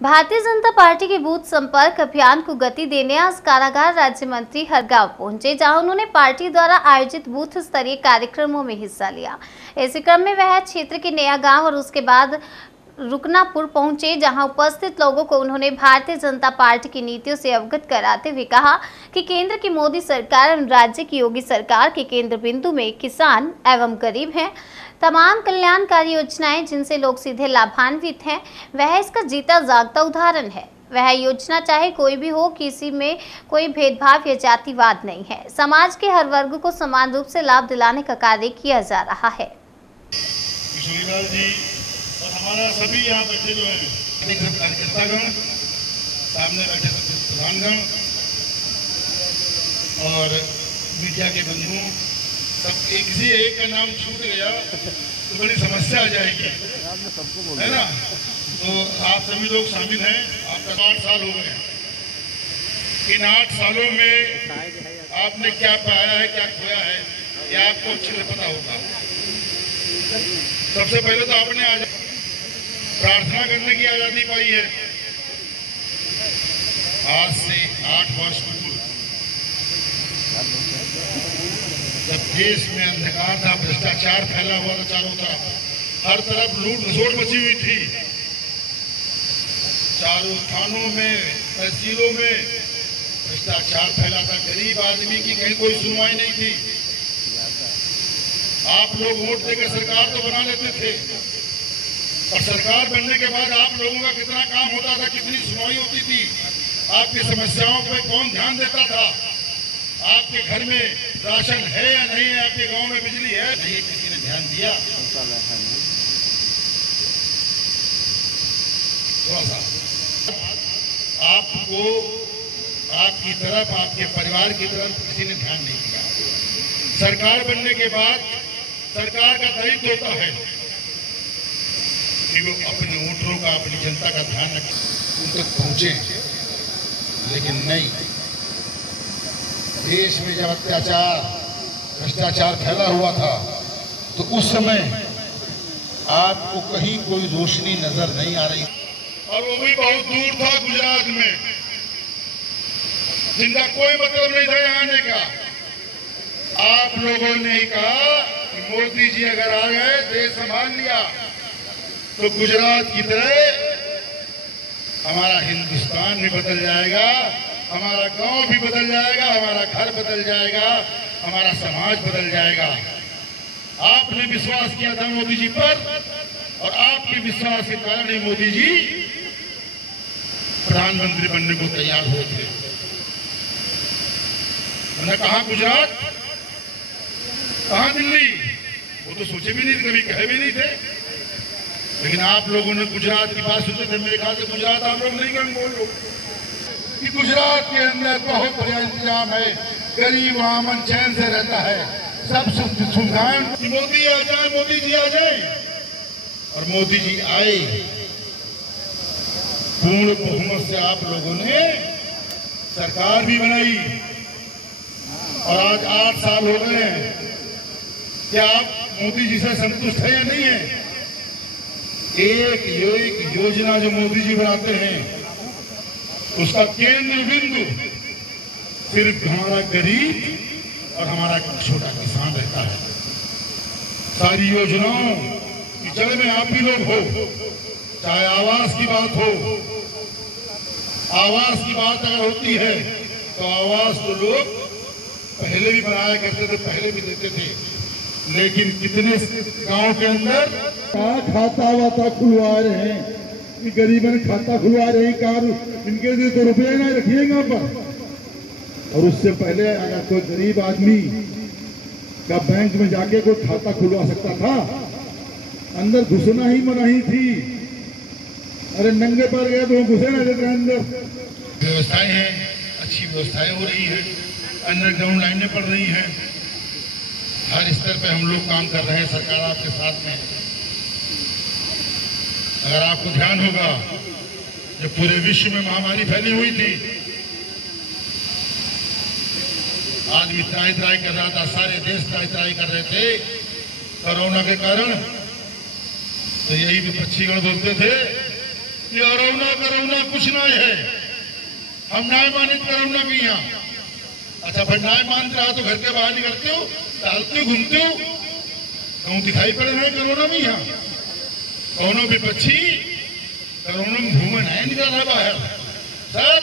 Bharatiya Janata party के booth संपर्क अभियान को गति देने आज कारागार राज्य मंत्री हरगांव पहुंचे, जहां उन्होंने पार्टी द्वारा आयोजित बूथ स्तरीय कार्यक्रमों में हिस्सा लिया। इसी क्रम में वह क्षेत्र के नया गांव और उसके बाद रुकनापुर पहुंचे, जहां उपस्थित लोगों को उन्होंने भारतीय जनता पार्टी की नीतियों से अवगत कराते हुए कहा कि केंद्र की मोदी सरकार और राज्य की योगी सरकार के केंद्र बिंदु में किसान एवं गरीब हैं। तमाम कल्याणकारी योजनाएं जिनसे लोग सीधे लाभान्वित हैं, वह इसका जीता जागता उदाहरण है। वह योजना चाहे कोई भी हो, किसी में कोई भेदभाव या जातिवाद नहीं है। समाज के हर वर्ग को समान रूप से लाभ दिलाने का कार्य किया जा रहा है। और हमारा सभी यहाँ बैठे जो हैं कार्यकर्तागण, सामने बैठे प्रधानगण और मीडिया के बंधु, सब किसी एक का नाम छूट गया तो बड़ी समस्या आ जाएगी, है ना। तो आप सभी लोग शामिल हैं। आपका 8 साल हो गए। इन 8 सालों में आपने क्या पाया है, क्या खोया है, ये आपको अच्छे से पता होगा। सबसे पहले तो आपने आज प्रार्थना करने की आजादी पाई है। आज से 8 वर्ष पूर्व जब देश में अंधकार था, भ्रष्टाचार फैला हुआ था, चारों तरफ हर तरफ लूट खसोट मची हुई थी, चारों थानों में, तहसीलों में भ्रष्टाचार फैला था, गरीब आदमी की कहीं कोई सुनवाई नहीं थी। आप लोग वोट देकर सरकार तो बना लेते थे, और सरकार बनने के बाद आप लोगों का कितना काम होता था, कितनी सुनवाई होती थी, आपकी समस्याओं पर कौन ध्यान देता था, आपके घर में राशन है या नहीं है, आपके गांव में बिजली है नहीं, किसी ने ध्यान दिया? थोड़ा सा आपको, आपकी तरफ, आपके परिवार की तरफ किसी ने ध्यान नहीं दिया। सरकार बनने के बाद सरकार का दायित्व होता है कि वो अपने वोटरों का, अपनी जनता का ध्यान रखें, उन तक पहुंचे। लेकिन नहीं, देश में जब अत्याचार, भ्रष्टाचार फैला हुआ था तो उस समय आपको कहीं कोई रोशनी नजर नहीं आ रही, और वो भी बहुत दूर था, गुजरात में, जिनका कोई मतलब नहीं था यहाँ आने का। आप लोगों ने ही कहा कि मोदी जी अगर आ गए, देश संभाल लिया, तो गुजरात की तरह हमारा हिंदुस्तान भी बदल जाएगा, हमारा गांव भी बदल जाएगा, हमारा घर बदल जाएगा, हमारा समाज बदल जाएगा। आपने विश्वास किया था मोदी जी पर, और आपके विश्वास के कारण ही मोदी जी प्रधानमंत्री बनने को तैयार हुए थे। मैंने कहा गुजरात, कहा दिल्ली, वो तो सोचे भी नहीं थे, कभी कहे भी नहीं थे। लेकिन आप लोगों ने गुजरात की बात सुनते थे, मेरे ख्याल से गुजरात आप लोग नहीं कहेंगे, बोल लो कि गुजरात के अंदर बहुत बढ़िया इंतजाम है, गरीब वहां मन चैन से रहता है, सब सुविधाएं। मोदी आ जाए, मोदी जी आ जाए, और मोदी जी आए। पूर्ण बहुमत से आप लोगों ने सरकार भी बनाई, और आज 8 साल हो गए हैं। क्या आप मोदी जी से संतुष्ट है या नहीं है? एक योजना जो मोदी जी बनाते हैं, उसका केंद्र बिंदु सिर्फ हमारा गरीब और हमारा छोटा किसान रहता है। सारी योजनाओं की जड़ में आप ही लोग हो। चाहे आवास की बात हो, आवास की बात अगर होती है तो आवास तो लोग पहले भी बनाया करते थे, पहले भी देते थे, लेकिन कितने गांव के अंदर खाता वाता खुलवा रहे हैं कि गरीबन खाता खुलवा रहे हैं, कार इनके लिए तो रुपये ना रखिएगा पर। और उससे पहले अगर कोई गरीब आदमी का बैंक में जाके कोई खाता खुलवा सकता था, अंदर घुसना ही मनाही थी। अरे नंगे पर गए तो घुसे ना देते अंदर। व्यवस्थाएं हैं, अच्छी व्यवस्थाएं हो रही है, अंडरग्राउंड लाइनें पड़ रही हैं, हर स्तर पे हम लोग काम कर रहे हैं, सरकार आपके साथ में। अगर आपको ध्यान होगा, जब पूरे विश्व में महामारी फैली हुई थी, आदमी त्राही त्राही कर रहा था, सारे देश त्राही त्राही कर रहे थे कोरोना के कारण। तो यही विपक्षीगण बोलते थे कि अरौना करुणा कुछ ना है, हम न्याय मानित करुणा की यहाँ। अच्छा फिर न्याय मानते रहा तो घर के बाहर निकलते हो, टहलते हो, घूमते हो, कहूँ दिखाई पड़ रहे कोरोना में यहाँ। कौनो भी पक्षी कोरोना में घूमन है निकल रहा बाहर सब